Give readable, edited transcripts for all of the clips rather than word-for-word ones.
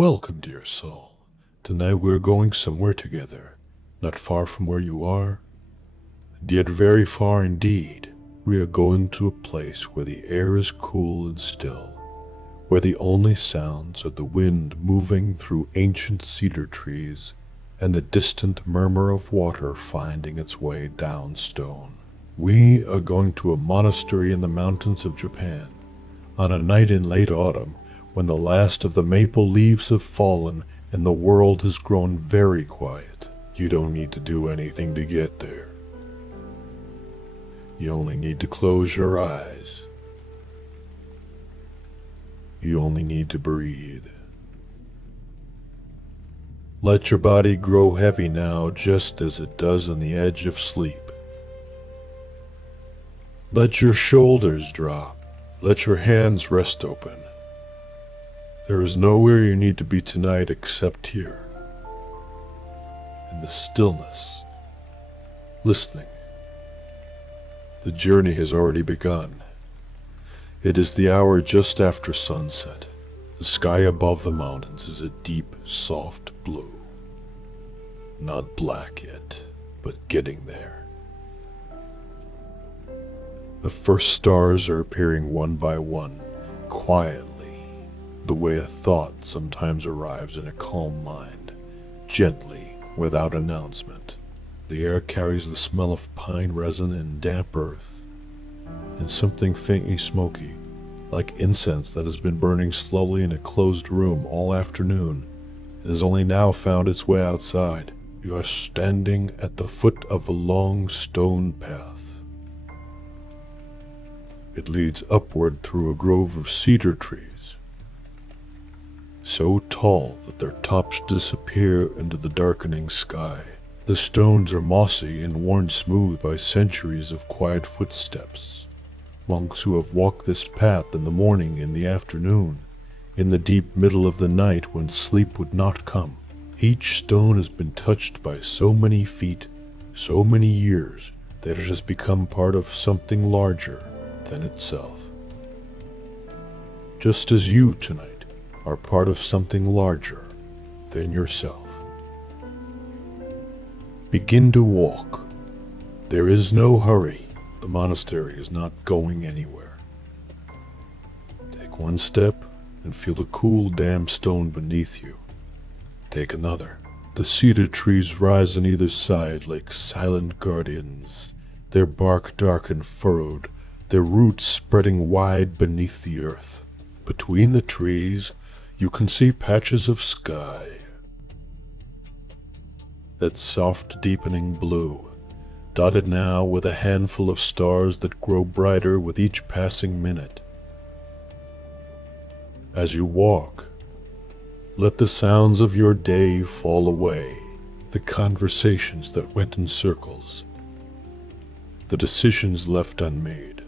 Welcome, dear soul. Tonight we're going somewhere together, not far from where you are, yet very far indeed. We are going to a place where the air is cool and still, where the only sounds are the wind moving through ancient cedar trees and the distant murmur of water finding its way down stone. We are going to a monastery in the mountains of Japan on a night in late autumn when the last of the maple leaves have fallen and the world has grown very quiet. You don't need to do anything to get there. You only need to close your eyes. You only need to breathe. Let your body grow heavy now, just as it does on the edge of sleep. Let your shoulders drop. Let your hands rest open. There is nowhere you need to be tonight except here, in the stillness, listening. The journey has already begun. It is the hour just after sunset. The sky above the mountains is a deep, soft blue. Not black yet, but getting there. The first stars are appearing one by one, quietly, the way a thought sometimes arrives in a calm mind, gently, without announcement. The air carries the smell of pine resin and damp earth, and something faintly smoky, like incense that has been burning slowly in a closed room all afternoon and has only now found its way outside. You are standing at the foot of a long stone path. It leads upward through a grove of cedar trees, so tall that their tops disappear into the darkening sky. The stones are mossy and worn smooth by centuries of quiet footsteps. Monks who have walked this path in the morning, in the afternoon, in the deep middle of the night when sleep would not come. Each stone has been touched by so many feet, so many years, that it has become part of something larger than itself. Just as you tonight are part of something larger than yourself. Begin to walk. There is no hurry. The monastery is not going anywhere. Take one step and feel the cool, damp stone beneath you. Take another. The cedar trees rise on either side like silent guardians, their bark dark and furrowed, their roots spreading wide beneath the earth. Between the trees, you can see patches of sky. That soft, deepening blue, dotted now with a handful of stars that grow brighter with each passing minute. As you walk, let the sounds of your day fall away, the conversations that went in circles, the decisions left unmade,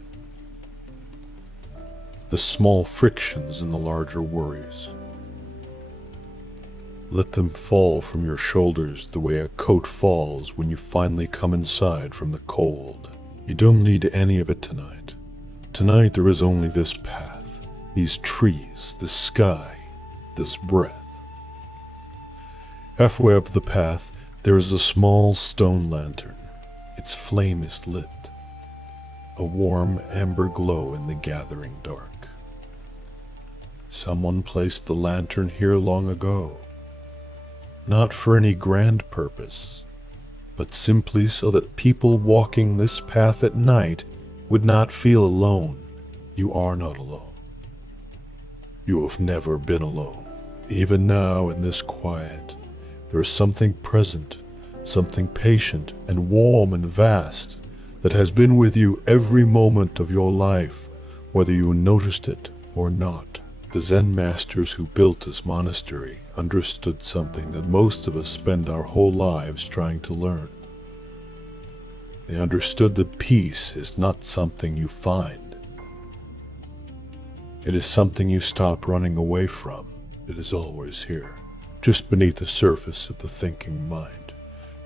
the small frictions and the larger worries. Let them fall from your shoulders the way a coat falls when you finally come inside from the cold. You don't need any of it tonight. Tonight there is only this path, these trees, this sky, this breath. Halfway up the path there is a small stone lantern. Its flame is lit, a warm amber glow in the gathering dark. Someone placed the lantern here long ago. Not for any grand purpose, but simply so that people walking this path at night would not feel alone. You are not alone. You have never been alone. Even now in this quiet, there is something present, something patient and warm and vast that has been with you every moment of your life, whether you noticed it or not. The Zen masters who built this monastery understood something that most of us spend our whole lives trying to learn. They understood that peace is not something you find. It is something you stop running away from. It is always here, just beneath the surface of the thinking mind,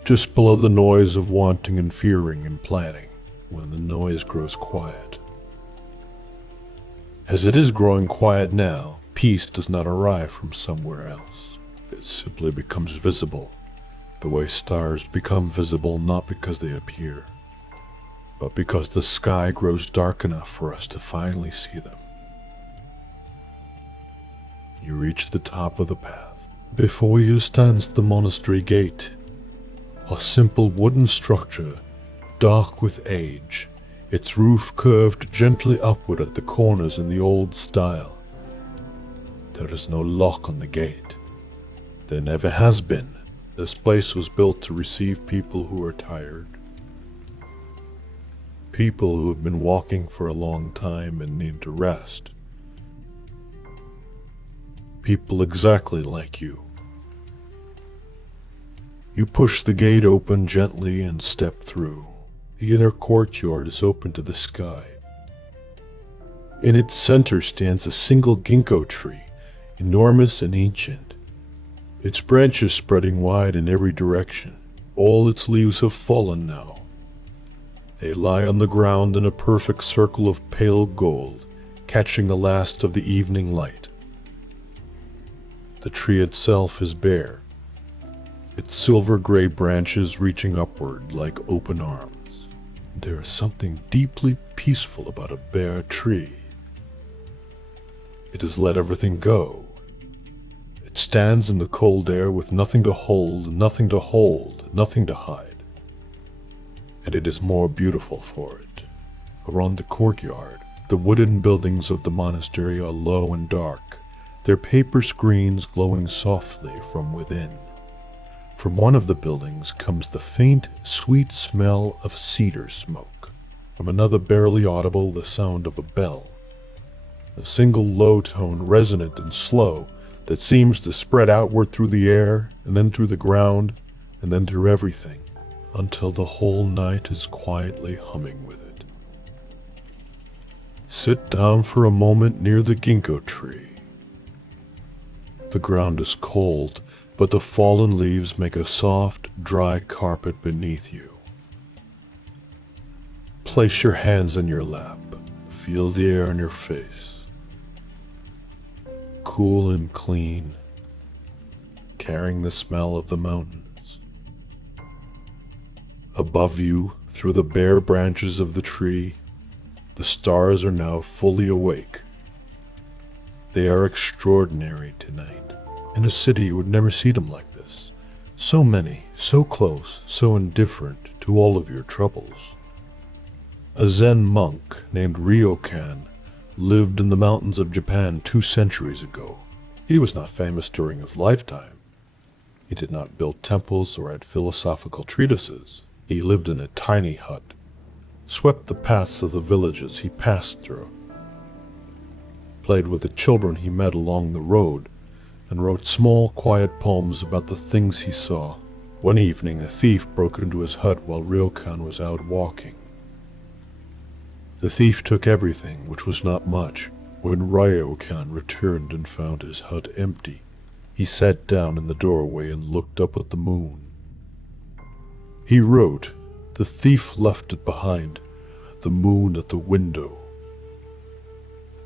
just below the noise of wanting and fearing and planning, when the noise grows quiet. As it is growing quiet now, peace does not arrive from somewhere else. It simply becomes visible, the way stars become visible not because they appear, but because the sky grows dark enough for us to finally see them. You reach the top of the path. Before you stands the monastery gate, a simple wooden structure, dark with age, its roof curved gently upward at the corners in the old style. There is no lock on the gate. There never has been. This place was built to receive people who are tired. People who have been walking for a long time and need to rest. People exactly like you. You push the gate open gently and step through. The inner courtyard is open to the sky. In its center stands a single ginkgo tree, enormous and ancient, its branches spreading wide in every direction. All its leaves have fallen now. They lie on the ground in a perfect circle of pale gold, catching the last of the evening light. The tree itself is bare, its silver-gray branches reaching upward like open arms. There is something deeply peaceful about a bare tree. It has let everything go. It stands in the cold air with nothing to hold, nothing to hold, nothing to hide. And it is more beautiful for it. Around the courtyard, the wooden buildings of the monastery are low and dark, their paper screens glowing softly from within. From one of the buildings comes the faint, sweet smell of cedar smoke. From another, barely audible, the sound of a bell. A single low tone, resonant and slow, that seems to spread outward through the air, and then through the ground, and then through everything, until the whole night is quietly humming with it. Sit down for a moment near the ginkgo tree. The ground is cold, but the fallen leaves make a soft, dry carpet beneath you. Place your hands in your lap. Feel the air on your face. Cool and clean, carrying the smell of the mountains. Above you, through the bare branches of the tree, the stars are now fully awake. They are extraordinary tonight. In a city, you would never see them like this. So many, so close, so indifferent to all of your troubles. A Zen monk named Ryokan lived in the mountains of Japan 2 centuries ago. He was not famous during his lifetime. He did not build temples or write philosophical treatises. He lived in a tiny hut, swept the paths of the villages he passed through, played with the children he met along the road, and wrote small, quiet poems about the things he saw. One evening, a thief broke into his hut while Ryokan was out walking. The thief took everything, which was not much. When Ryokan returned and found his hut empty, he sat down in the doorway and looked up at the moon. He wrote, "The thief left it behind, the moon at the window."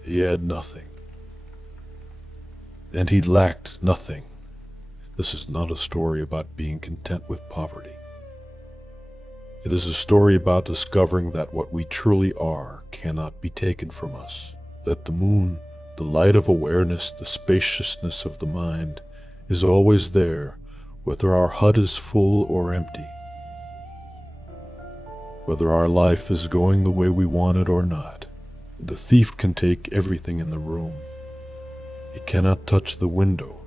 He had nothing. And he lacked nothing. This is not a story about being content with poverty. It is a story about discovering that what we truly are cannot be taken from us. That the moon, the light of awareness, the spaciousness of the mind, is always there, whether our hut is full or empty. Whether our life is going the way we want it or not. The thief can take everything in the room. He cannot touch the window.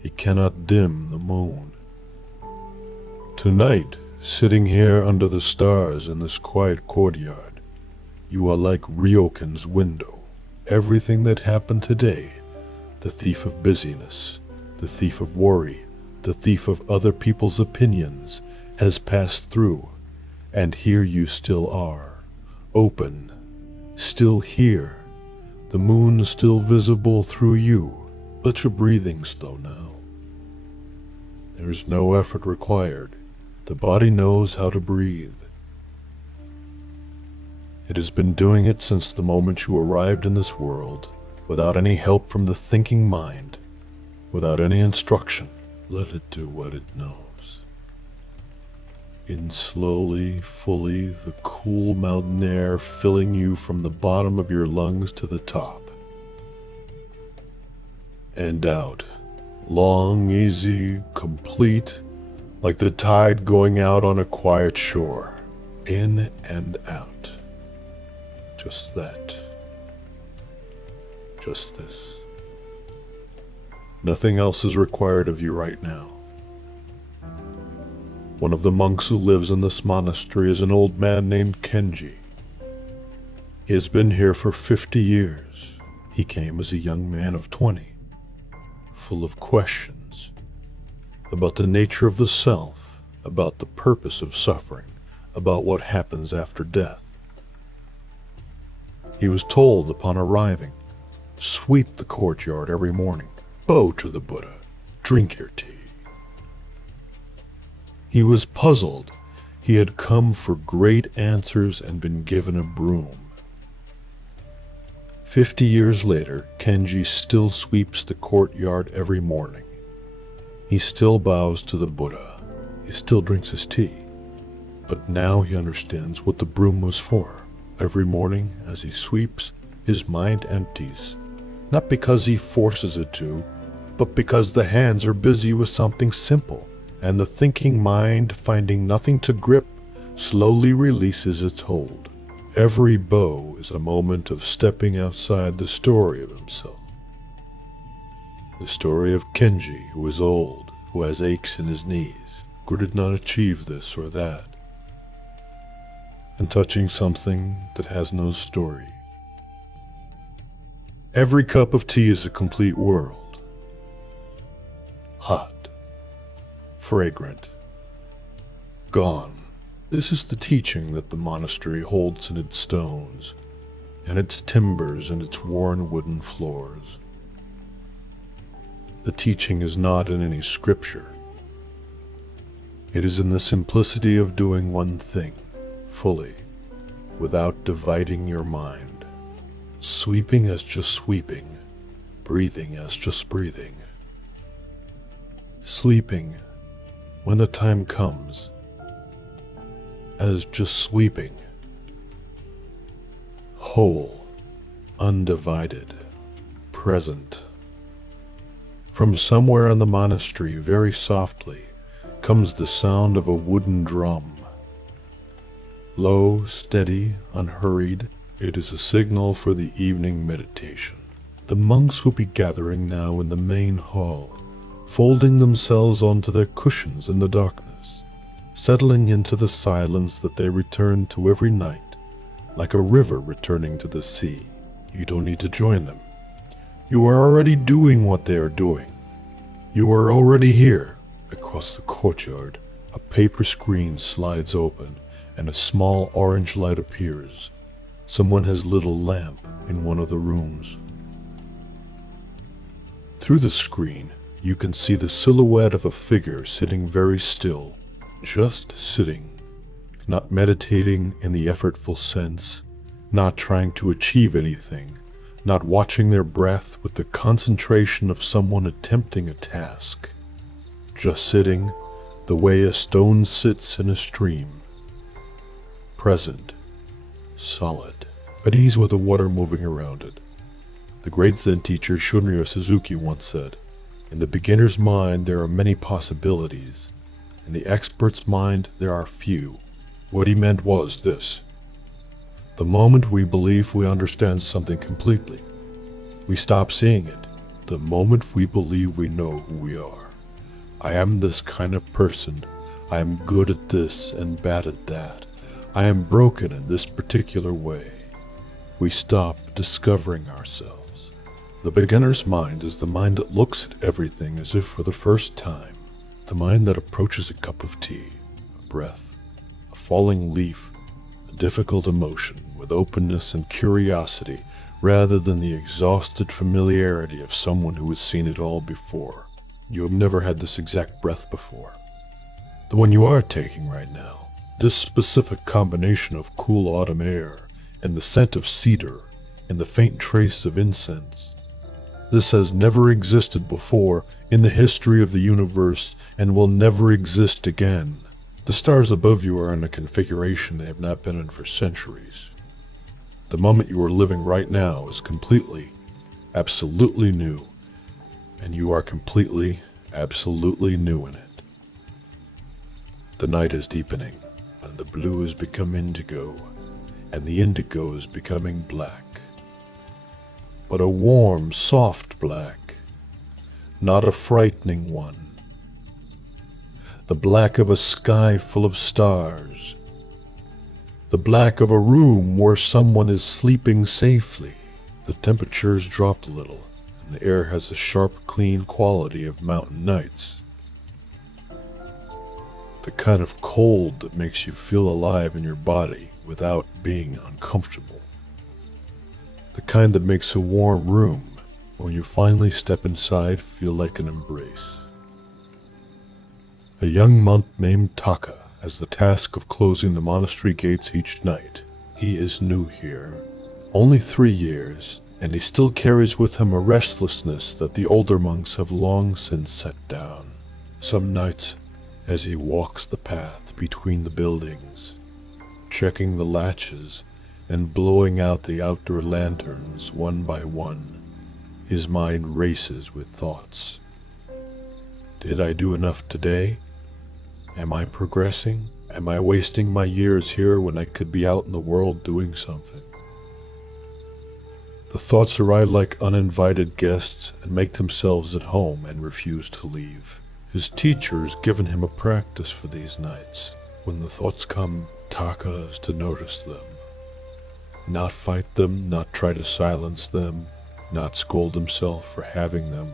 He cannot dim the moon. Tonight, sitting here under the stars in this quiet courtyard, you are like Ryokan's window. Everything that happened today, the thief of busyness, the thief of worry, the thief of other people's opinions, has passed through, and here you still are, open, still here. The moon is still visible through you, but your breathing slow now. There is no effort required. The body knows how to breathe. It has been doing it since the moment you arrived in this world, without any help from the thinking mind, without any instruction. Let it do what it knows. In slowly, fully, the cool mountain air filling you from the bottom of your lungs to the top. And out, long, easy, complete, like the tide going out on a quiet shore. In and out. Just that. Just this. Nothing else is required of you right now. One of the monks who lives in this monastery is an old man named Kenji. He has been here for 50 years. He came as a young man of 20, full of questions about the nature of the self, about the purpose of suffering, about what happens after death. He was told upon arriving, sweep the courtyard every morning, bow to the Buddha, drink your tea. He was puzzled. He had come for great answers and been given a broom. 50 years later, Kenji still sweeps the courtyard every morning. He still bows to the Buddha. He still drinks his tea. But now he understands what the broom was for. Every morning, as he sweeps, his mind empties. Not because he forces it to, but because the hands are busy with something simple, and the thinking mind, finding nothing to grip, slowly releases its hold. Every bow is a moment of stepping outside the story of himself. The story of Kenji, who is old, who has aches in his knees, who did not achieve this or that, and touching something that has no story. Every cup of tea is a complete world. Hot, fragrant, gone. This is the teaching that the monastery holds in its stones, and its timbers and its worn wooden floors. The teaching is not in any scripture. It is in the simplicity of doing one thing, fully, without dividing your mind, sweeping as just sweeping, breathing as just breathing, sleeping when the time comes as just sweeping, whole, undivided, present. From somewhere in the monastery, very softly, comes the sound of a wooden drum. Low, steady, unhurried, it is a signal for the evening meditation. The monks will be gathering now in the main hall, folding themselves onto their cushions in the darkness, settling into the silence that they return to every night, like a river returning to the sea. You don't need to join them. You are already doing what they are doing. You are already here. Across the courtyard, a paper screen slides open, and a small orange light appears. Someone has lit a lamp in one of the rooms. Through the screen, you can see the silhouette of a figure sitting very still, just sitting, not meditating in the effortful sense, not trying to achieve anything, not watching their breath with the concentration of someone attempting a task, just sitting the way a stone sits in a stream, present, solid, at ease with the water moving around it. The great Zen teacher Shunryu Suzuki once said, "In the beginner's mind there are many possibilities. In the expert's mind there are few." What he meant was this: the moment we believe we understand something completely, we stop seeing it. The moment we believe we know who we are. I am this kind of person. I am good at this and bad at that. I am broken in this particular way. We stop discovering ourselves. The beginner's mind is the mind that looks at everything as if for the first time. The mind that approaches a cup of tea, a breath, a falling leaf, a difficult emotion with openness and curiosity, rather than the exhausted familiarity of someone who has seen it all before. You have never had this exact breath before. The one you are taking right now, this specific combination of cool autumn air and the scent of cedar and the faint trace of incense, This has never existed before in the history of the universe and will never exist again. The stars above you are in a configuration they have not been in for centuries. The moment you are living right now is completely, absolutely new, and you are completely, absolutely new in it. The night is deepening, and the blue has become indigo, and the indigo is becoming black. But a warm, soft black, not a frightening one. The black of a sky full of stars. The black of a room where someone is sleeping safely. The temperature's dropped a little, and the air has a sharp, clean quality of mountain nights. The kind of cold that makes you feel alive in your body without being uncomfortable. The kind that makes a warm room, when you finally step inside, feel like an embrace. A young monk named Taka has the task of closing the monastery gates each night. He is new here, only 3 years, and he still carries with him a restlessness that the older monks have long since set down. Some nights, as he walks the path between the buildings, checking the latches and blowing out the outdoor lanterns one by one, his mind races with thoughts. Did I do enough today? Am I progressing? Am I wasting my years here when I could be out in the world doing something? The thoughts arrive like uninvited guests and make themselves at home and refuse to leave. His teacher has given him a practice for these nights. When the thoughts come, Taka is to notice them. Not fight them, not try to silence them, not scold himself for having them,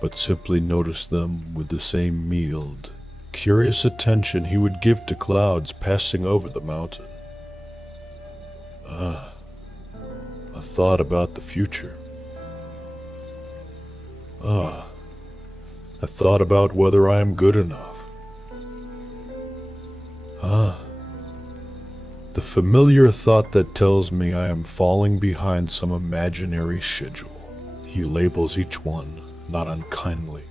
but simply notice them with the same mild, curious attention he would give to clouds passing over the mountain. A thought about the future. A thought about whether I am good enough. The familiar thought that tells me I am falling behind some imaginary schedule. He labels each one, not unkindly,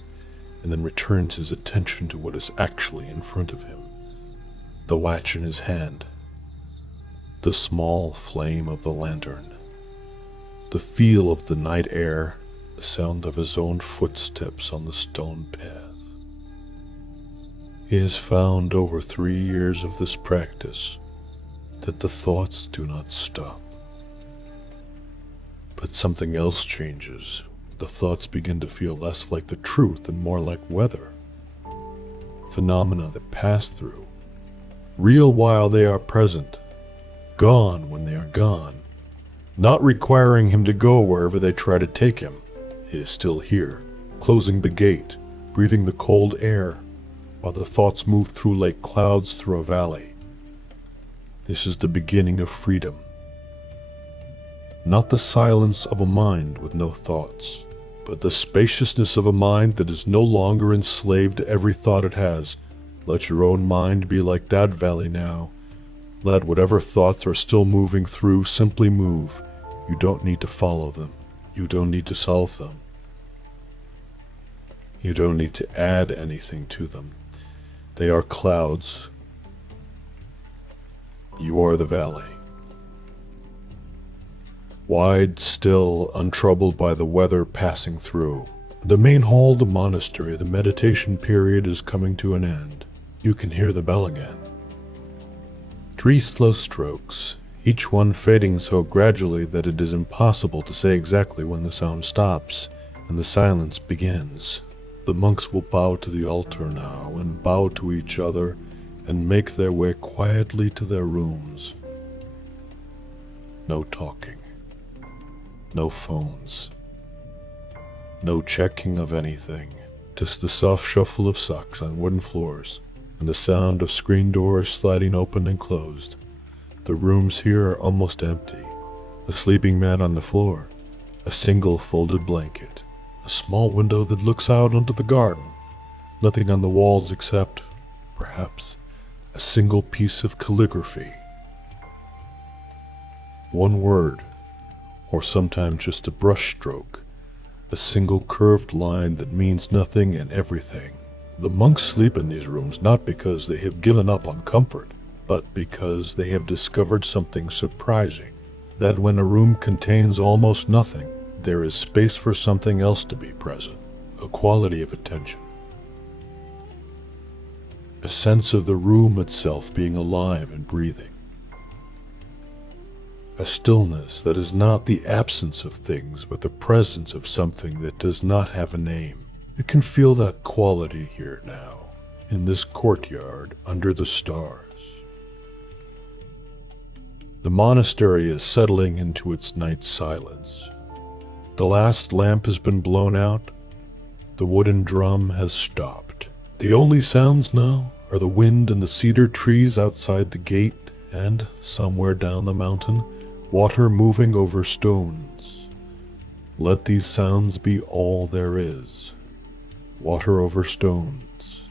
and then returns his attention to what is actually in front of him. The watch in his hand, the small flame of the lantern, the feel of the night air, the sound of his own footsteps on the stone path. He has found over 3 years of this practice that the thoughts do not stop. But something else changes. The thoughts begin to feel less like the truth and more like weather. Phenomena that pass through, real while they are present, gone when they are gone, not requiring him to go wherever they try to take him. He is still here, closing the gate, breathing the cold air, while the thoughts move through like clouds through a valley. This is the beginning of freedom. Not the silence of a mind with no thoughts, but the spaciousness of a mind that is no longer enslaved to every thought it has. Let your own mind be like that valley now. Let whatever thoughts are still moving through simply move. You don't need to follow them. You don't need to solve them. You don't need to add anything to them. They are clouds. You are the valley. Wide, still, untroubled by the weather passing through. The main hall of the monastery, the meditation period is coming to an end. You can hear the bell again. 3 slow strokes, each one fading so gradually that it is impossible to say exactly when the sound stops and the silence begins. The monks will bow to the altar now and bow to each other and make their way quietly to their rooms. No talking. No phones. No checking of anything. Just the soft shuffle of socks on wooden floors and the sound of screen doors sliding open and closed. The rooms here are almost empty. A sleeping mat on the floor. A single folded blanket. A small window that looks out onto the garden. Nothing on the walls except, perhaps, a single piece of calligraphy. One word, or sometimes just a brush stroke, a single curved line that means nothing and everything. The monks sleep in these rooms not because they have given up on comfort, but because they have discovered something surprising, that when a room contains almost nothing, there is space for something else to be present, a quality of attention. A sense of the room itself being alive and breathing. A stillness that is not the absence of things, but the presence of something that does not have a name. You can feel that quality here now, in this courtyard under the stars. The monastery is settling into its night silence. The last lamp has been blown out. The wooden drum has stopped. The only sounds now are the wind and the cedar trees outside the gate, and somewhere down the mountain, water moving over stones. Let these sounds be all there is. Water over stones,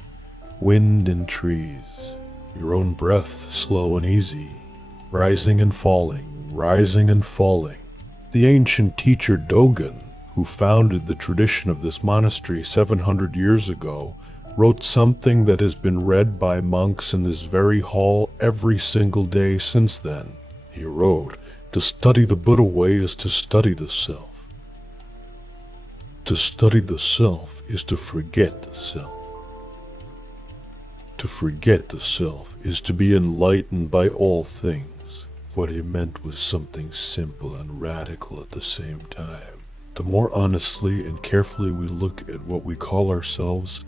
wind in trees, your own breath slow and easy, rising and falling, rising and falling. The ancient teacher Dogen, who founded the tradition of this monastery 700 years ago, wrote something that has been read by monks in this very hall every single day since then. He wrote, "To study the Buddha way is to study the self. To study the self is to forget the self. To forget the self is to be enlightened by all things." What he meant was something simple and radical at the same time. The more honestly and carefully we look at what we call ourselves,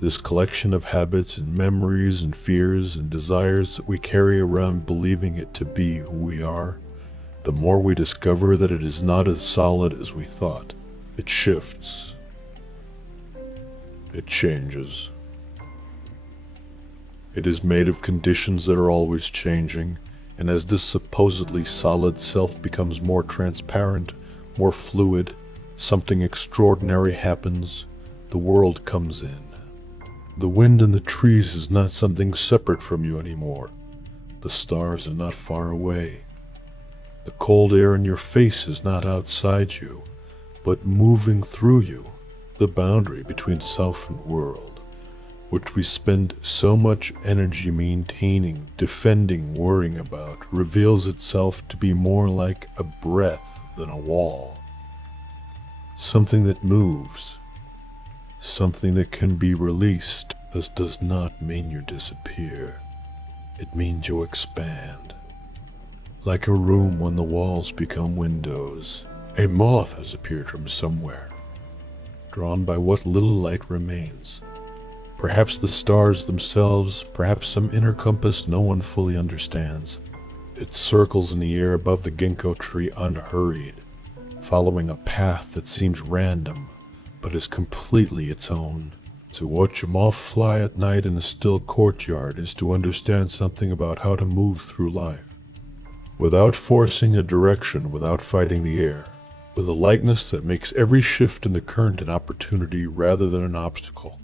this collection of habits and memories and fears and desires that we carry around believing it to be who we are, the more we discover that it is not as solid as we thought. It shifts. It changes. It is made of conditions that are always changing, and as this supposedly solid self becomes more transparent, more fluid, something extraordinary happens. The world comes in. The wind in the trees is not something separate from you anymore. The stars are not far away. The cold air in your face is not outside you, but moving through you. The boundary between self and world, which we spend so much energy maintaining, defending, worrying about, reveals itself to be more like a breath than a wall. Something that moves, something that can be released. This does not mean you disappear. It means you expand. Like a room when the walls become windows, a moth has appeared from somewhere, drawn by what little light remains. Perhaps the stars themselves, perhaps some inner compass no one fully understands. It circles in the air above the ginkgo tree unhurried, following a path that seems random, but is completely its own. To watch a moth fly at night in a still courtyard is to understand something about how to move through life, without forcing a direction, without fighting the air, with a lightness that makes every shift in the current an opportunity rather than an obstacle.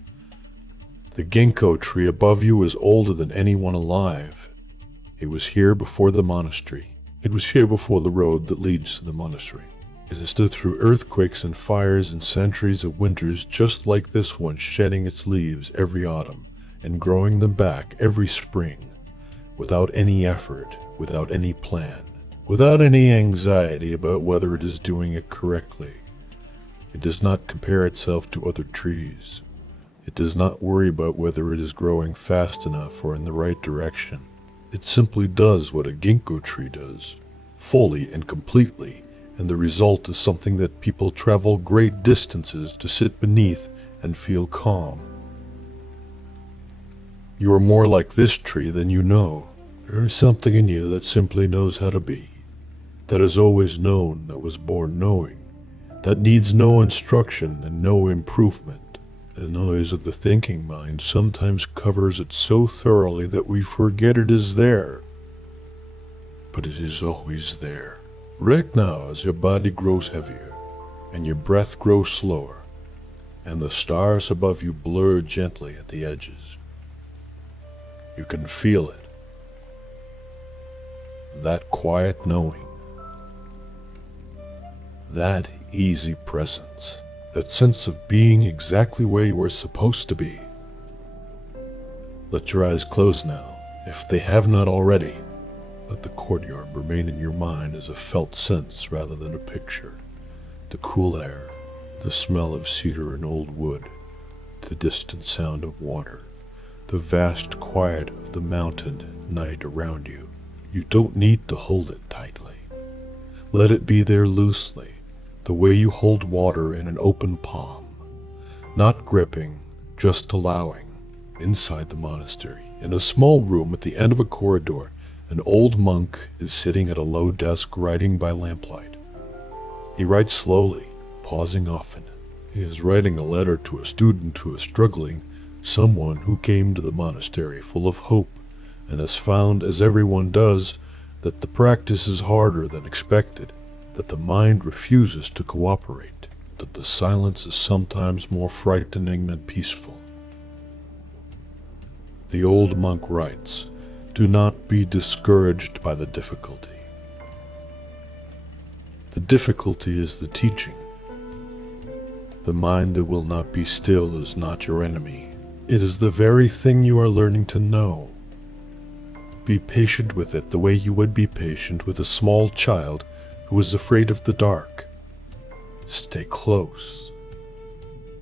The ginkgo tree above you is older than anyone alive. It was here before the monastery. It was here before the road that leads to the monastery. It has stood through earthquakes and fires and centuries of winters just like this one, shedding its leaves every autumn and growing them back every spring, without any effort, without any plan, without any anxiety about whether it is doing it correctly. It does not compare itself to other trees. It does not worry about whether it is growing fast enough or in the right direction. It simply does what a ginkgo tree does, fully and completely, and the result is something that people travel great distances to sit beneath and feel calm. You are more like this tree than you know. There is something in you that simply knows how to be, that has always known, that was born knowing, that needs no instruction and no improvement. The noise of the thinking mind sometimes covers it so thoroughly that we forget it is there. But it is always there. Right now, as your body grows heavier, and your breath grows slower, and the stars above you blur gently at the edges, you can feel it. That quiet knowing, that easy presence, that sense of being exactly where you were supposed to be. Let your eyes close now, if they have not already. Let the courtyard remain in your mind as a felt sense rather than a picture. The cool air, the smell of cedar and old wood, the distant sound of water, the vast quiet of the mountain night around you. You don't need to hold it tightly. Let it be there loosely, the way you hold water in an open palm. Not gripping, just allowing. Inside the monastery, in a small room at the end of a corridor, an old monk is sitting at a low desk writing by lamplight. He writes slowly, pausing often. He is writing a letter to a student who is struggling, someone who came to the monastery full of hope and has found, as everyone does, that the practice is harder than expected, that the mind refuses to cooperate, that the silence is sometimes more frightening than peaceful. The old monk writes, "Do not be discouraged by the difficulty. The difficulty is the teaching. The mind that will not be still is not your enemy. It is the very thing you are learning to know. Be patient with it the way you would be patient with a small child who is afraid of the dark. Stay close.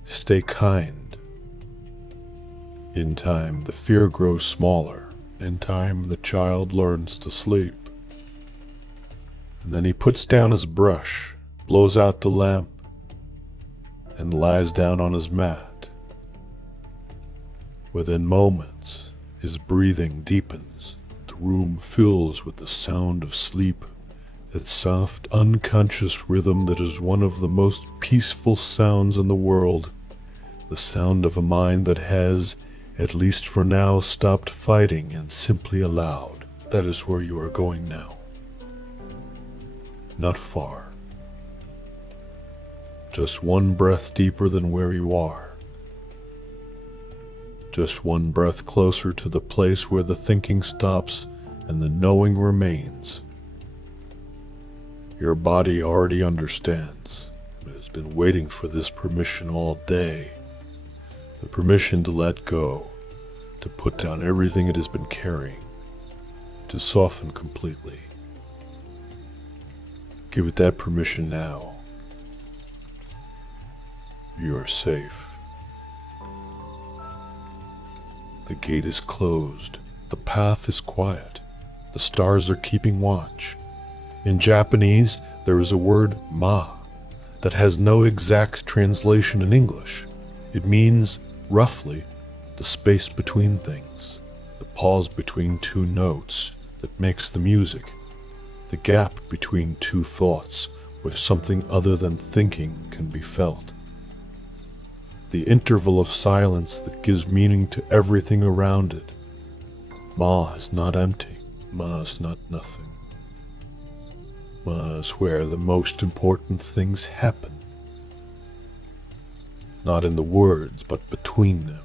Stay kind. In time, the fear grows smaller. In time, the child learns to sleep." And then he puts down his brush, blows out the lamp, and lies down on his mat. Within moments, his breathing deepens. The room fills with the sound of sleep, that soft, unconscious rhythm that is one of the most peaceful sounds in the world, the sound of a mind that has, at least for now, stopped fighting and simply allowed. That is where you are going now. Not far. Just one breath deeper than where you are. Just one breath closer to the place where the thinking stops and the knowing remains. Your body already understands. It has been waiting for this permission all day. The permission to let go, to put down everything it has been carrying, to soften completely. Give it that permission now. You are safe. The gate is closed. The path is quiet. The stars are keeping watch. In Japanese, there is a word ma that has no exact translation in English. It means, roughly, the space between things, the pause between two notes that makes the music, the gap between two thoughts where something other than thinking can be felt, the interval of silence that gives meaning to everything around it. Ma is not empty. Ma is not nothing. Ma is where the most important things happen. Not in the words, but between them.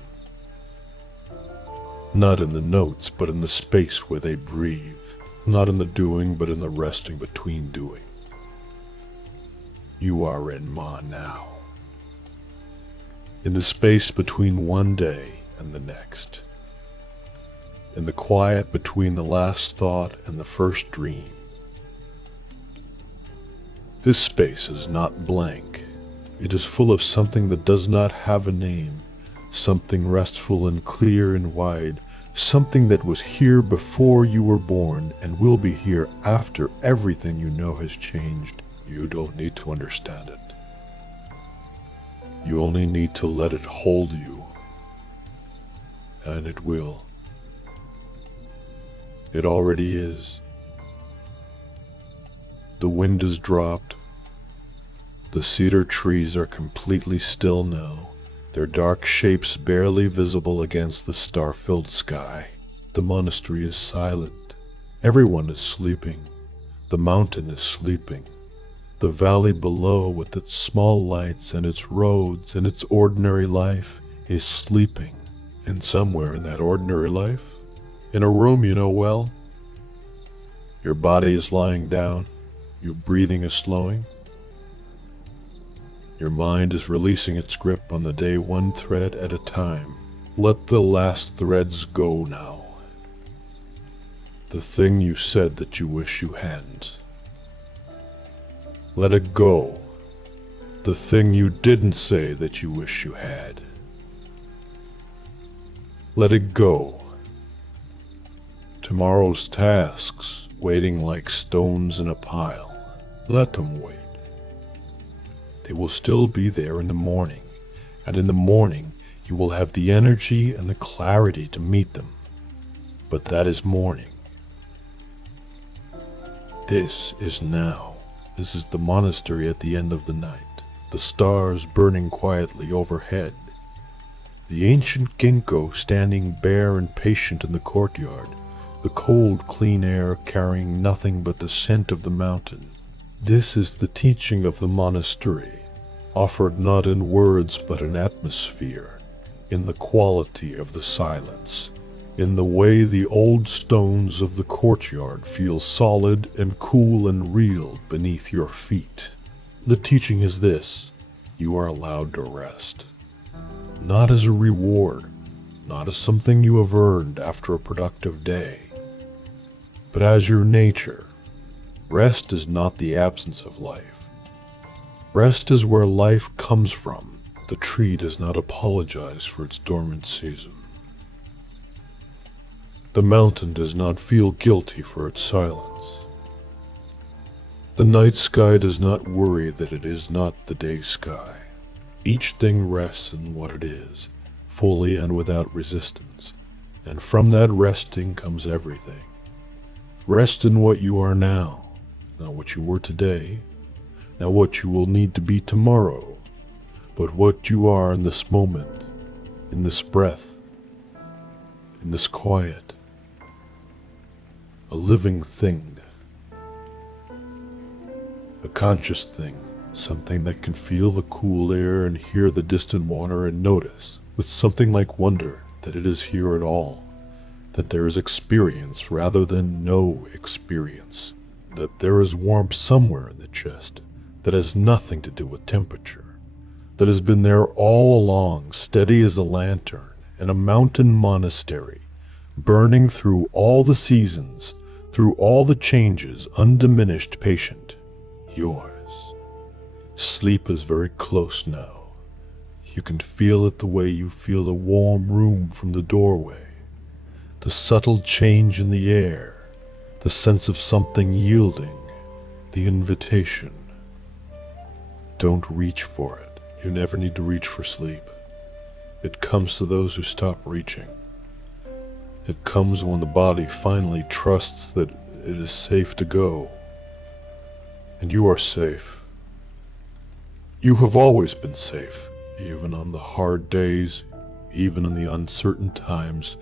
Not in the notes, but in the space where they breathe. Not in the doing, but in the resting between doing. You are in Ma now. In the space between one day and the next. In the quiet between the last thought and the first dream. This space is not blank. It is full of something that does not have a name, something restful and clear and wide, something that was here before you were born and will be here after everything you know has changed. You don't need to understand it. You only need to let it hold you. And it will. It already is. The wind has dropped. The cedar trees are completely still now, their dark shapes barely visible against the star-filled sky. The monastery is silent. Everyone is sleeping. The mountain is sleeping. The valley below, with its small lights and its roads and its ordinary life, is sleeping. And somewhere in that ordinary life, in a room you know well, your body is lying down, your breathing is slowing. Your mind is releasing its grip on the day one thread at a time. Let the last threads go now. The thing you said that you wish you hadn't. Let it go. The thing you didn't say that you wish you had. Let it go. Tomorrow's tasks waiting like stones in a pile. Let them wait. They will still be there in the morning, and in the morning you will have the energy and the clarity to meet them. But that is morning. This is now. This is the monastery at the end of the night, the stars burning quietly overhead. The ancient ginkgo standing bare and patient in the courtyard, the cold, clean air carrying nothing but the scent of the mountain. This is the teaching of the monastery, offered not in words but in atmosphere, in the quality of the silence, in the way the old stones of the courtyard feel solid and cool and real beneath your feet. The teaching is this: you are allowed to rest. Not as a reward, not as something you have earned after a productive day, but as your nature. Rest is not the absence of life. Rest is where life comes from. The tree does not apologize for its dormant season. The mountain does not feel guilty for its silence. The night sky does not worry that it is not the day sky. Each thing rests in what it is, fully and without resistance, and from that resting comes everything. Rest in what you are now, not what you were today, not what you will need to be tomorrow, but what you are in this moment, in this breath, in this quiet. A living thing, a conscious thing, something that can feel the cool air and hear the distant water and notice, with something like wonder, that it is here at all, that there is experience rather than no experience, that there is warmth somewhere in the chest that has nothing to do with temperature, that has been there all along, steady as a lantern in a mountain monastery, burning through all the seasons, through all the changes, undiminished, patient. Yours. Sleep is very close now. You can feel it the way you feel the warm room from the doorway, the subtle change in the air, the sense of something yielding, the invitation. Don't reach for it. You never need to reach for sleep. It comes to those who stop reaching. It comes when the body finally trusts that it is safe to go. And you are safe. You have always been safe, even on the hard days, even in the uncertain times.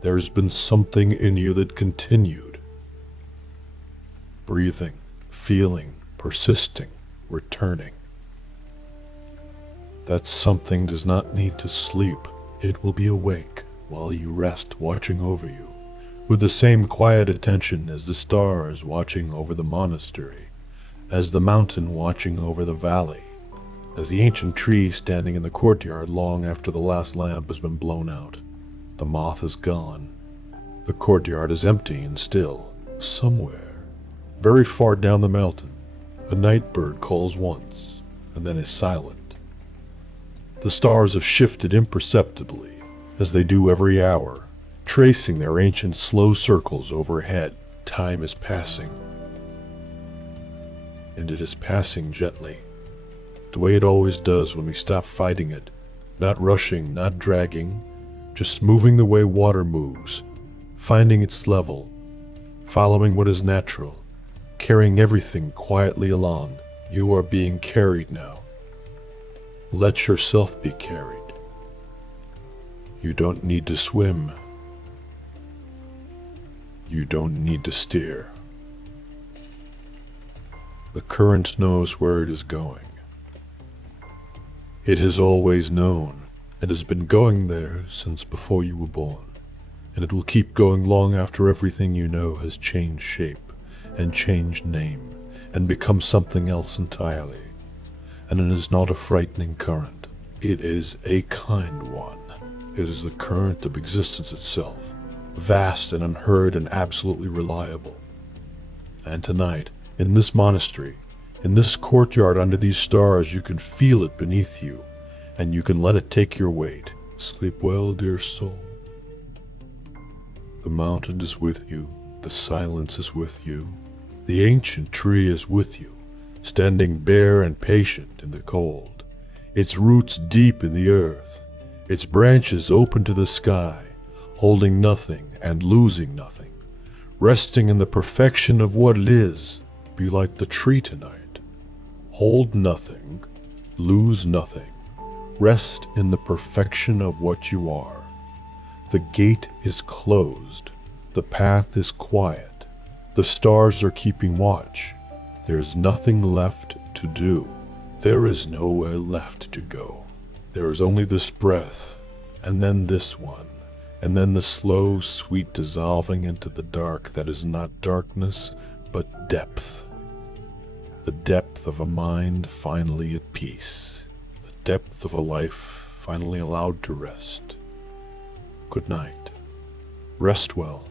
There has been something in you that continued. Breathing, feeling, persisting, returning. That something does not need to sleep. It will be awake while you rest, watching over you, with the same quiet attention as the stars watching over the monastery, as the mountain watching over the valley, as the ancient tree standing in the courtyard long after the last lamp has been blown out. The moth is gone. The courtyard is empty and still. Somewhere, very far down the mountain, a night bird calls once, and then is silent. The stars have shifted imperceptibly, as they do every hour, tracing their ancient slow circles overhead. Time is passing. And it is passing gently, the way it always does when we stop fighting it, not rushing, not dragging, just moving the way water moves, finding its level, following what is natural, carrying everything quietly along. You are being carried now. Let yourself be carried. You don't need to swim. You don't need to steer. The current knows where it is going. It has always known, and has been going there since before you were born, and it will keep going long after everything you know has changed shape, and changed name, and become something else entirely. and it is not a frightening current. It is a kind one. It is the current of existence itself, vast and unheard and absolutely reliable. And tonight, in this monastery, in this courtyard under these stars, you can feel it beneath you, and you can let it take your weight. Sleep well, dear soul. The mountain is with you, the silence is with you, the ancient tree is with you, standing bare and patient in the cold, its roots deep in the earth, its branches open to the sky, holding nothing and losing nothing, resting in the perfection of what it is. Be like the tree tonight. Hold nothing, lose nothing, rest in the perfection of what you are. The gate is closed, the path is quiet, the stars are keeping watch. There's nothing left to do. There is nowhere left to go. There is only this breath, and then this one, and then the slow, sweet dissolving into the dark that is not darkness, but depth. The depth of a mind finally at peace. The depth of a life finally allowed to rest. Good night. Rest well.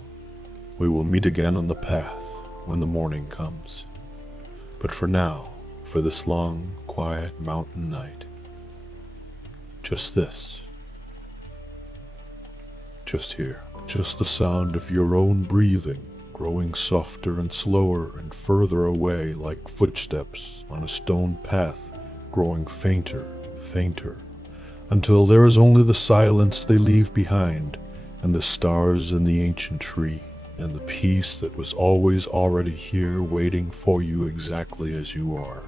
We will meet again on the path when the morning comes. But for now, for this long, quiet mountain night, just this. Just here. Just the sound of your own breathing, growing softer and slower and further away like footsteps on a stone path, growing fainter, fainter, until there is only the silence they leave behind, and the stars and the ancient tree, and the peace that was always already here waiting for you exactly as you are.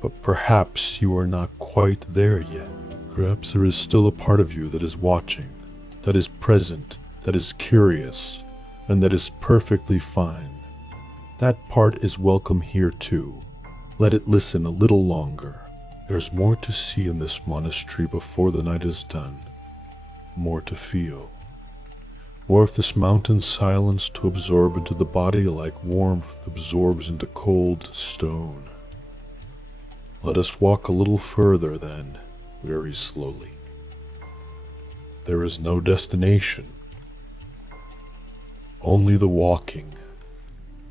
But perhaps you are not quite there yet. Perhaps there is still a part of you that is watching, that is present, that is curious, and that is perfectly fine. That part is welcome here too. Let it listen a little longer. There's more to see in this monastery before the night is done. More to feel. More of this mountain silence to absorb into the body like warmth absorbs into cold stone. Let us walk a little further then, very slowly. There is no destination, only the walking.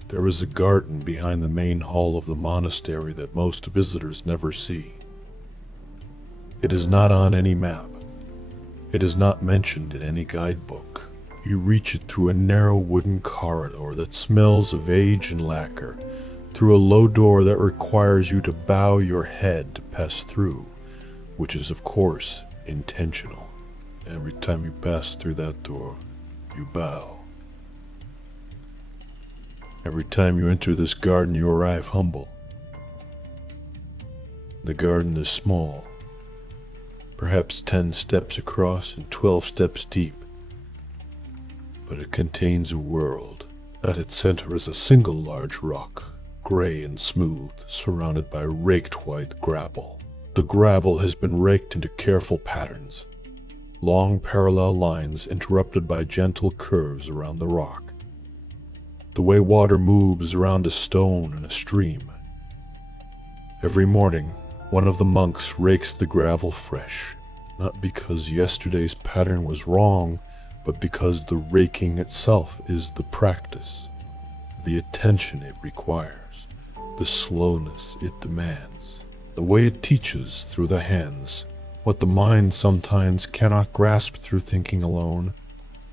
There is a garden behind the main hall of the monastery that most visitors never see. It is not on any map. It is not mentioned in any guidebook. You reach it through a narrow wooden corridor that smells of age and lacquer, through a low door that requires you to bow your head to pass through, which is of course intentional. Every time you pass through that door, you bow. Every time you enter this garden, you arrive humble. The garden is small, perhaps 10 steps across and 12 steps deep, but it contains a world. At its center is a single large rock, gray and smooth, surrounded by raked white gravel. The gravel has been raked into careful patterns, long parallel lines interrupted by gentle curves around the rock, the way water moves around a stone in a stream. Every morning, one of the monks rakes the gravel fresh, not because yesterday's pattern was wrong, but because the raking itself is the practice, the attention it requires, the slowness it demands, the way it teaches through the hands, what the mind sometimes cannot grasp through thinking alone,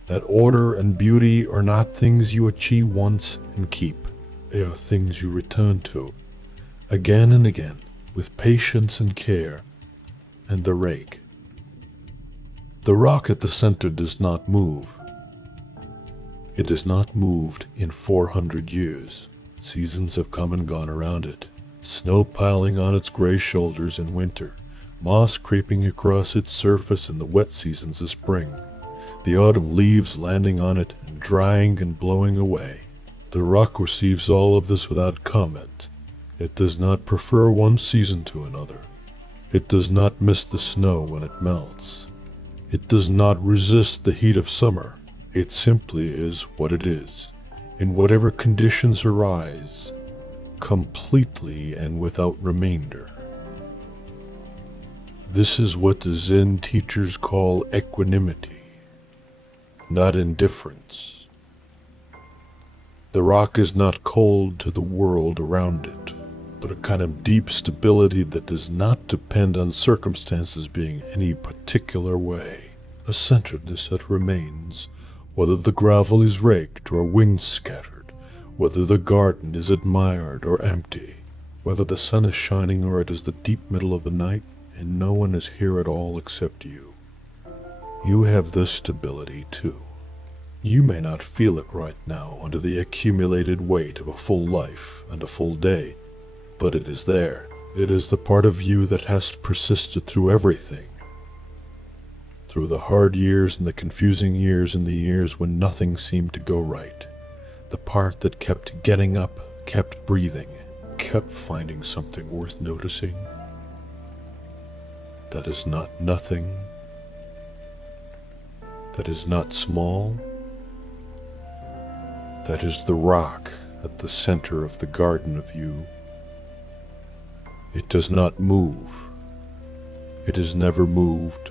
that order and beauty are not things you achieve once and keep. They are things you return to, again and again, with patience and care, and the rake. The rock at the center does not move. It has not moved in 400 years. Seasons have come and gone around it, snow piling on its gray shoulders in winter, moss creeping across its surface in the wet seasons of spring, the autumn leaves landing on it and drying and blowing away. The rock receives all of this without comment. It does not prefer one season to another. It does not miss the snow when it melts. It does not resist the heat of summer. It simply is what it is, in whatever conditions arise, completely and without remainder. This is what the Zen teachers call equanimity, not indifference. The rock is not cold to the world around it, but a kind of deep stability that does not depend on circumstances being any particular way. A centeredness that remains, whether the gravel is raked or wind scattered, whether the garden is admired or empty, whether the sun is shining or it is the deep middle of the night and no one is here at all except you. You have this stability too. You may not feel it right now under the accumulated weight of a full life and a full day, but it is there. It is the part of you that has persisted through everything. Through the hard years and the confusing years and the years when nothing seemed to go right. The part that kept getting up, kept breathing, kept finding something worth noticing. That is not nothing. That is not small. That is the rock at the center of the garden of you. It does not move. It has never moved.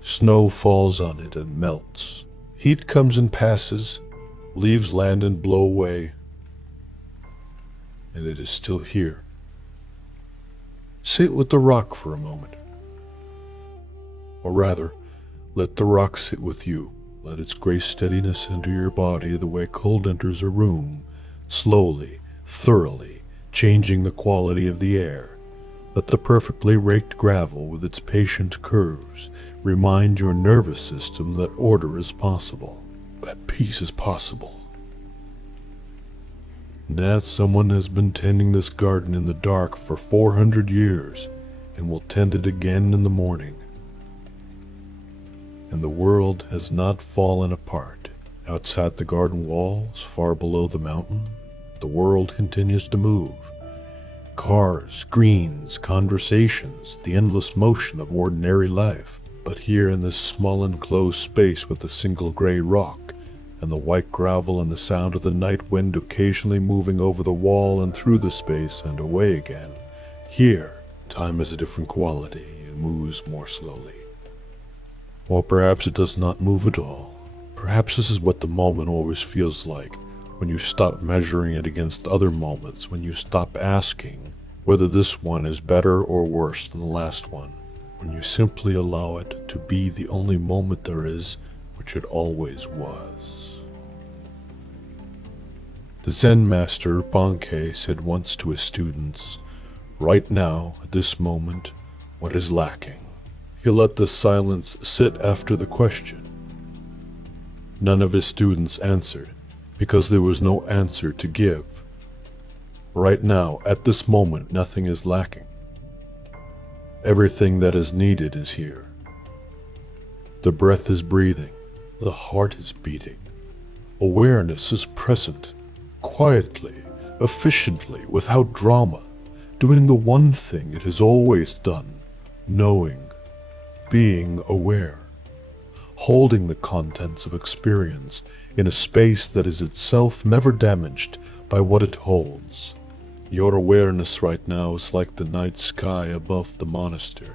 Snow falls on it and melts. Heat comes and passes, leaves land and blow away, and it is still here. Sit with the rock for a moment. Or rather, let the rock sit with you. Let its gray steadiness enter your body the way cold enters a room, slowly, thoroughly, changing the quality of the air. Let the perfectly raked gravel with its patient curves remind your nervous system that order is possible, that peace is possible. That someone has been tending this garden in the dark for 400 years and will tend it again in the morning. And the world has not fallen apart. Outside the garden walls, far below the mountain, the world continues to move. Cars, screens, conversations, the endless motion of ordinary life. But here in this small enclosed space with a single gray rock, and the white gravel and the sound of the night wind occasionally moving over the wall and through the space and away again, here, time has a different quality. It moves more slowly. Or perhaps it does not move at all. Perhaps this is what the moment always feels like, when you stop measuring it against other moments, when you stop asking whether this one is better or worse than the last one, when you simply allow it to be the only moment there is, which it always was. The Zen master Bankei said once to his students, "Right now, at this moment, what is lacking?" He let the silence sit after the question. None of his students answered, because there was no answer to give. Right now, at this moment, nothing is lacking. Everything that is needed is here. The breath is breathing. The heart is beating. Awareness is present, quietly, efficiently, without drama, doing the one thing it has always done, knowing, being aware, holding the contents of experience in a space that is itself never damaged by what it holds. Your awareness right now is like the night sky above the monastery.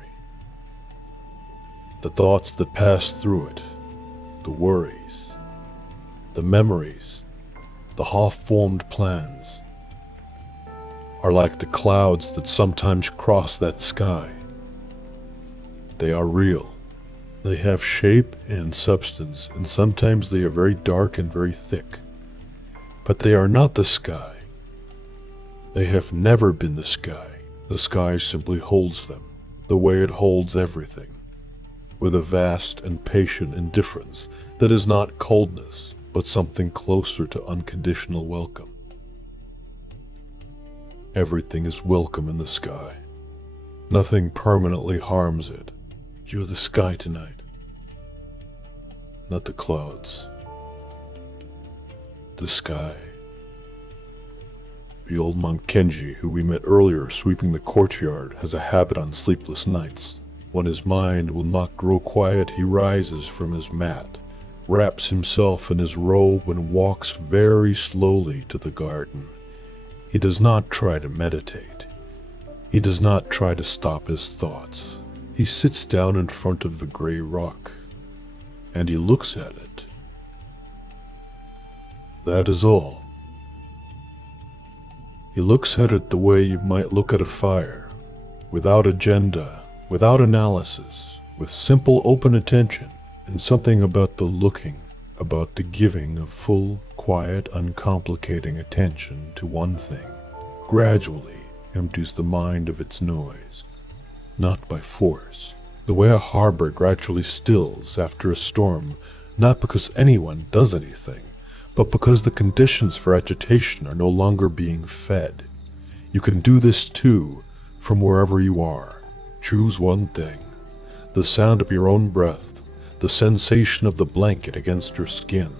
The thoughts that pass through it, the worries, the memories, the half-formed plans, are like the clouds that sometimes cross that sky. They are real. They have shape and substance, and sometimes they are very dark and very thick. But they are not the sky. They have never been the sky. The sky simply holds them, the way it holds everything, with a vast and patient indifference that is not coldness, but something closer to unconditional welcome. Everything is welcome in the sky. Nothing permanently harms it. You're the sky tonight, not the clouds. The sky. The old monk Kenji, who we met earlier sweeping the courtyard, has a habit on sleepless nights. When his mind will not grow quiet, he rises from his mat, wraps himself in his robe, and walks very slowly to the garden. He does not try to meditate. He does not try to stop his thoughts. He sits down in front of the gray rock, and he looks at it. That is all. He looks at it the way you might look at a fire, without agenda, without analysis, with simple open attention, and something about the looking, about the giving of full, quiet, uncomplicating attention to one thing, gradually empties the mind of its noise, not by force, the way a harbor gradually stills after a storm, not because anyone does anything, but because the conditions for agitation are no longer being fed. You can do this too, from wherever you are. Choose one thing: the sound of your own breath, the sensation of the blanket against your skin,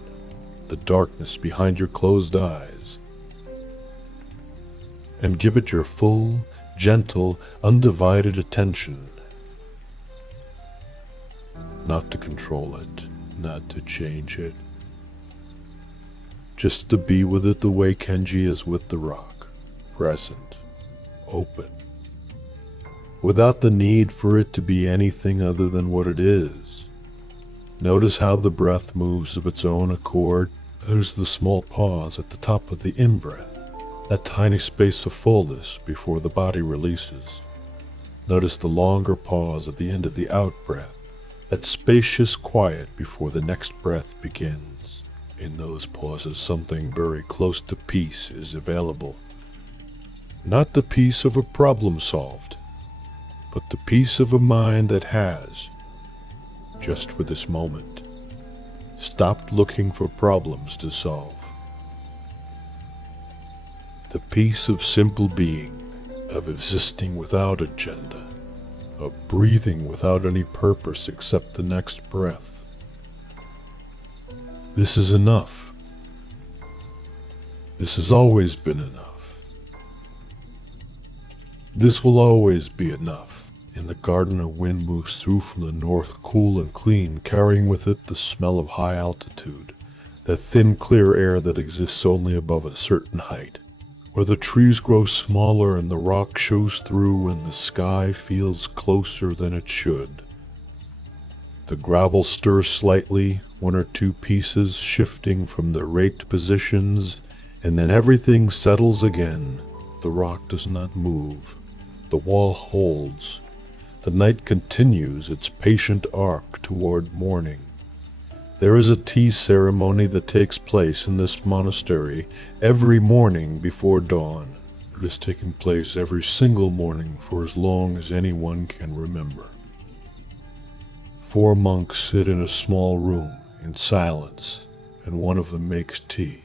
the darkness behind your closed eyes, and give it your full, gentle, undivided attention. Not to control it, not to change it, just to be with it the way Kenji is with the rock, present, open, without the need for it to be anything other than what it is. Notice how the breath moves of its own accord. There's the small pause at the top of the in-breath, that tiny space of fullness before the body releases. Notice the longer pause at the end of the out-breath, that spacious quiet before the next breath begins. In those pauses, something very close to peace is available. Not the peace of a problem solved, but the peace of a mind that has, just for this moment, stopped looking for problems to solve. The peace of simple being, of existing without agenda, of breathing without any purpose except the next breath. This is enough. This has always been enough. This will always be enough. In the garden, a wind moves through from the north, cool and clean, carrying with it the smell of high altitude, that thin, clear air that exists only above a certain height, where the trees grow smaller and the rock shows through and the sky feels closer than it should. The gravel stirs slightly, one or two pieces shifting from their raked positions, and then everything settles again. The rock does not move. The wall holds. The night continues its patient arc toward morning. There is a tea ceremony that takes place in this monastery every morning before dawn. It has taken place every single morning for as long as anyone can remember. 4 monks sit in a small room in silence, and one of them makes tea.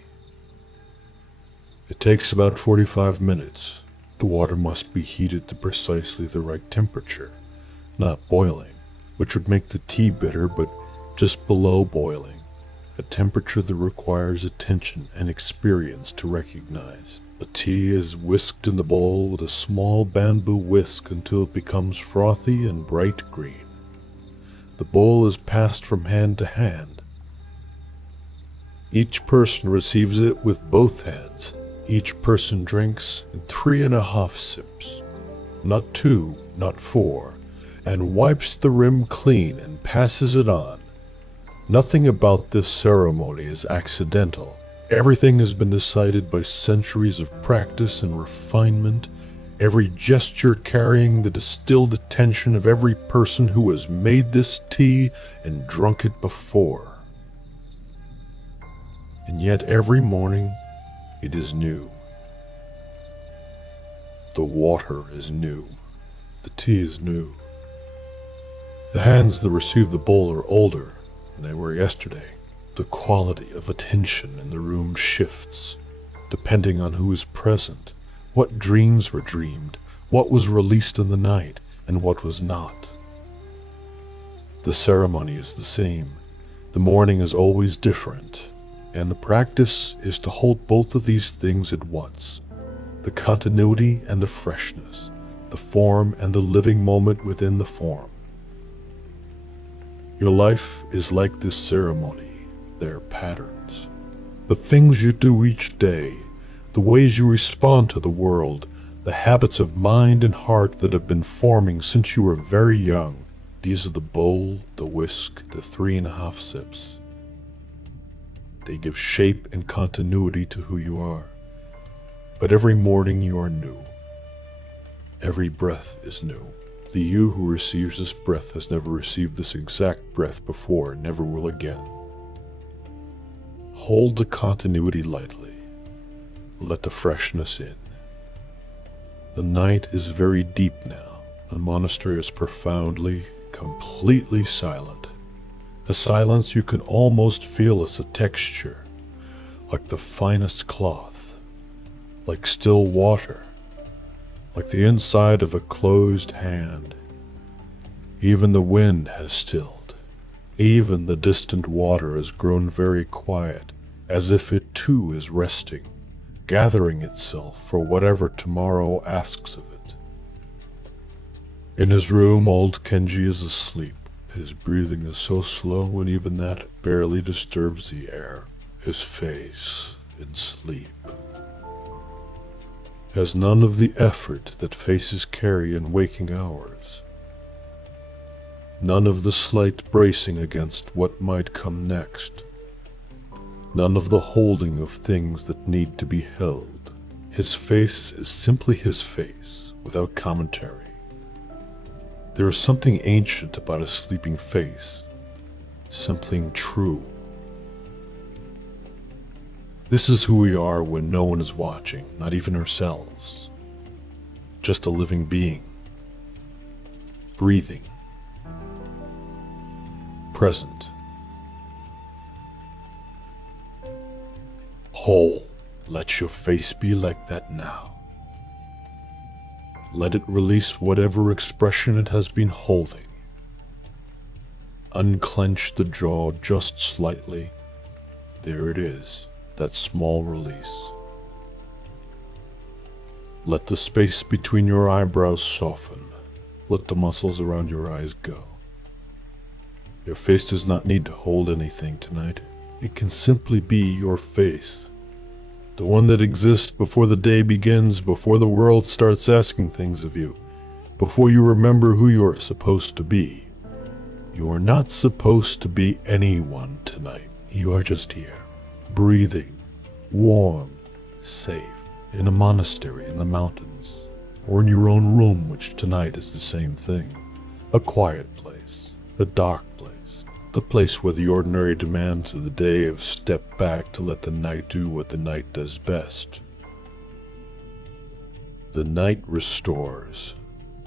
It takes about 45 minutes. The water must be heated to precisely the right temperature, not boiling, which would make the tea bitter, but just below boiling, a temperature that requires attention and experience to recognize. The tea is whisked in the bowl with a small bamboo whisk until it becomes frothy and bright green. The bowl is passed from hand to hand. Each person receives it with both hands. Each person drinks in 3.5 sips, not 2, not 4, and wipes the rim clean and passes it on. Nothing about this ceremony is accidental. Everything has been decided by centuries of practice and refinement, every gesture carrying the distilled attention of every person who has made this tea and drunk it before. And yet every morning it is new. The water is new. The tea is new. The hands that receive the bowl are older than they were yesterday. The quality of attention in the room shifts, depending on who is present, what dreams were dreamed, what was released in the night, and what was not. The ceremony is the same. The morning is always different, and the practice is to hold both of these things at once, the continuity and the freshness, the form and the living moment within the form. Your life is like this ceremony. There are patterns. The things you do each day, the ways you respond to the world, the habits of mind and heart that have been forming since you were very young, These are the bowl, the whisk, the 3.5 sips. They give shape and continuity to who you are. But every morning you are new. Every breath is new. The you who receives this breath has never received this exact breath before and never will again. Hold the continuity lightly. Let the freshness in. The night is very deep now. The monastery is profoundly, completely silent. A silence you can almost feel as a texture, like the finest cloth, like still water, like the inside of a closed hand. Even the wind has stilled. Even the distant water has grown very quiet, as if it too is resting, gathering itself for whatever tomorrow asks of it. In his room, old Kenji is asleep. His breathing is so slow, and even that barely disturbs the air. His face in sleep has none of the effort that faces carry in waking hours. None of the slight bracing against what might come next. None of the holding of things that need to be held. His face is simply his face, without commentary. There is something ancient about a sleeping face, something true. This is who we are when no one is watching, not even ourselves. Just a living being, breathing, present, whole. Let your face be like that now. Let it release whatever expression it has been holding. Unclench the jaw just slightly. There it is, that small release. Let the space between your eyebrows soften. Let the muscles around your eyes go. Your face does not need to hold anything tonight. It can simply be your face. The one that exists before the day begins, before the world starts asking things of you, before you remember who you are supposed to be. You are not supposed to be anyone tonight. You are just here, breathing, warm, safe, in a monastery in the mountains, or in your own room, which tonight is the same thing. A quiet place, a dark place. The place where the ordinary demands of the day have stepped back to let the night do what the night does best. The night restores.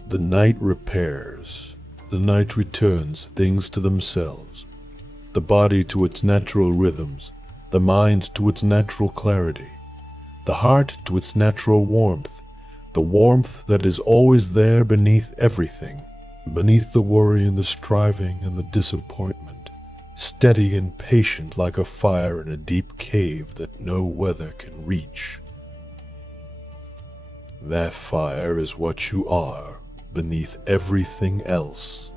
The night repairs. The night returns things to themselves. The body to its natural rhythms. The mind to its natural clarity. The heart to its natural warmth. The warmth that is always there beneath everything. Beneath the worry and the striving and the disappointment. Steady and patient like a fire in a deep cave that no weather can reach. That fire is what you are beneath everything else.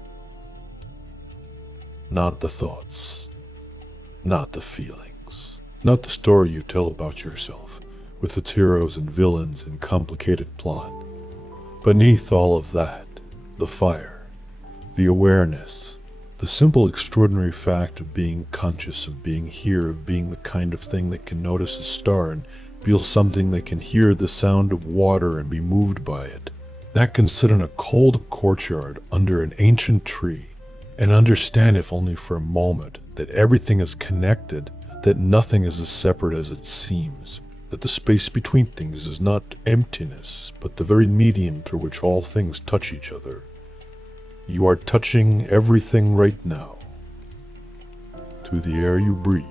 Not the thoughts, not the feelings, not the story you tell about yourself, with its heroes and villains and complicated plot. Beneath all of that, the fire, the awareness, the simple extraordinary fact of being conscious, of being here, of being the kind of thing that can notice a star and feel something that can hear the sound of water and be moved by it. That can sit in a cold courtyard under an ancient tree and understand, if only for a moment, that everything is connected, that nothing is as separate as it seems, that the space between things is not emptiness, but the very medium through which all things touch each other. You are touching everything right now. Through the air you breathe,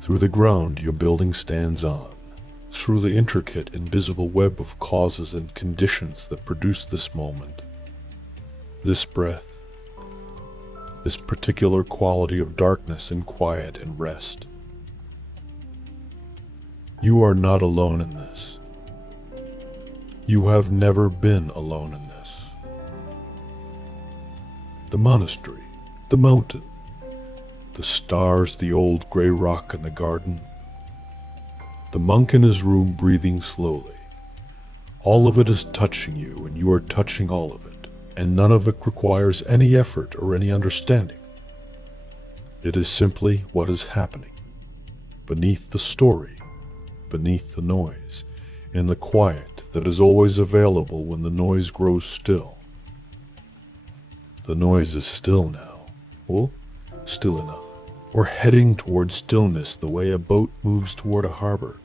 through the ground your building stands on, through the intricate, invisible web of causes and conditions that produce this moment, this breath, this particular quality of darkness and quiet and rest. You are not alone in this. You have never been alone in this. The monastery, the mountain, the stars, the old gray rock in the garden, the monk in his room breathing slowly. All of it is touching you, and you are touching all of it. and none of it requires any effort or any understanding. It is simply what is happening, beneath the story, beneath the noise, in the quiet that is always available when the noise grows still. The noise is still now. Well, still enough. We're heading toward stillness the way a boat moves toward a harbor.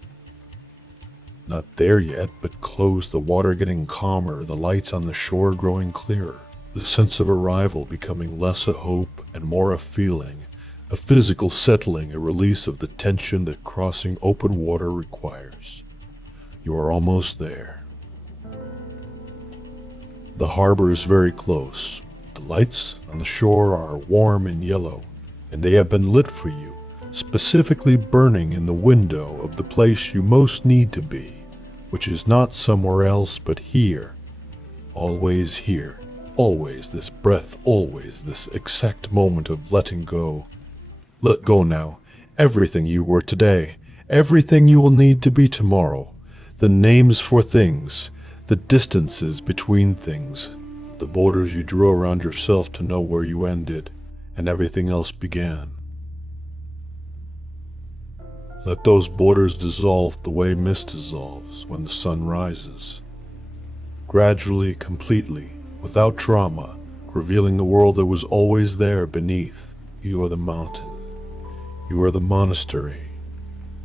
Not there yet, but close, the water getting calmer, the lights on the shore growing clearer, the sense of arrival becoming less a hope and more a feeling, a physical settling, a release of the tension that crossing open water requires. You are almost there. The harbor is very close. The lights on the shore are warm and yellow, and they have been lit for you, specifically burning in the window of the place you most need to be, which is not somewhere else but here. Always here. Always this breath, always this exact moment of letting go. Let go now. Everything you were today, everything you will need to be tomorrow, the names for things, the distances between things, the borders you drew around yourself to know where you ended and everything else began. Let those borders dissolve the way mist dissolves when the sun rises. Gradually, completely, without trauma, revealing the world that was always there beneath. You are the mountain. You are the monastery.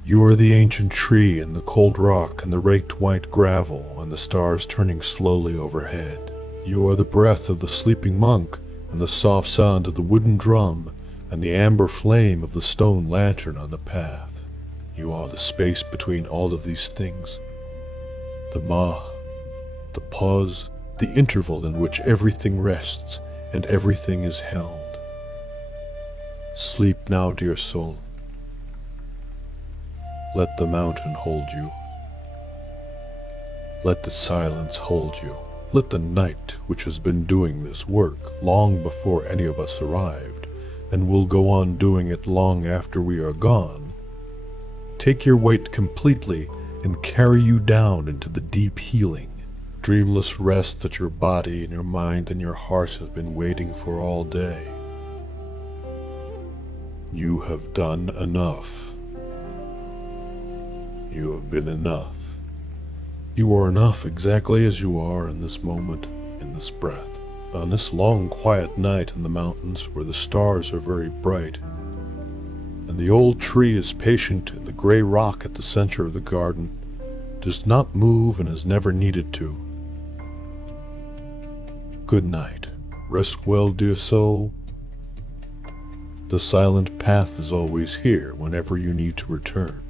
You are the ancient tree and the cold rock and the raked white gravel and the stars turning slowly overhead. You are the breath of the sleeping monk and the soft sound of the wooden drum and the amber flame of the stone lantern on the path. You are the space between all of these things. The the pause, the interval in which everything rests and everything is held. Sleep now, dear soul. Let the mountain hold you. Let the silence hold you. Let the night, which has been doing this work long before any of us arrived, and will go on doing it long after we are gone, take your weight completely and carry you down into the deep healing, dreamless rest that your body and your mind and your heart have been waiting for all day. You have done enough. You have been enough. You are enough exactly as you are in this moment, in this breath, on this long quiet night in the mountains where the stars are very bright, and the old tree is patient and the gray rock at the center of the garden does not move and has never needed to. Good night. Rest well, dear soul. The silent path is always here whenever you need to return.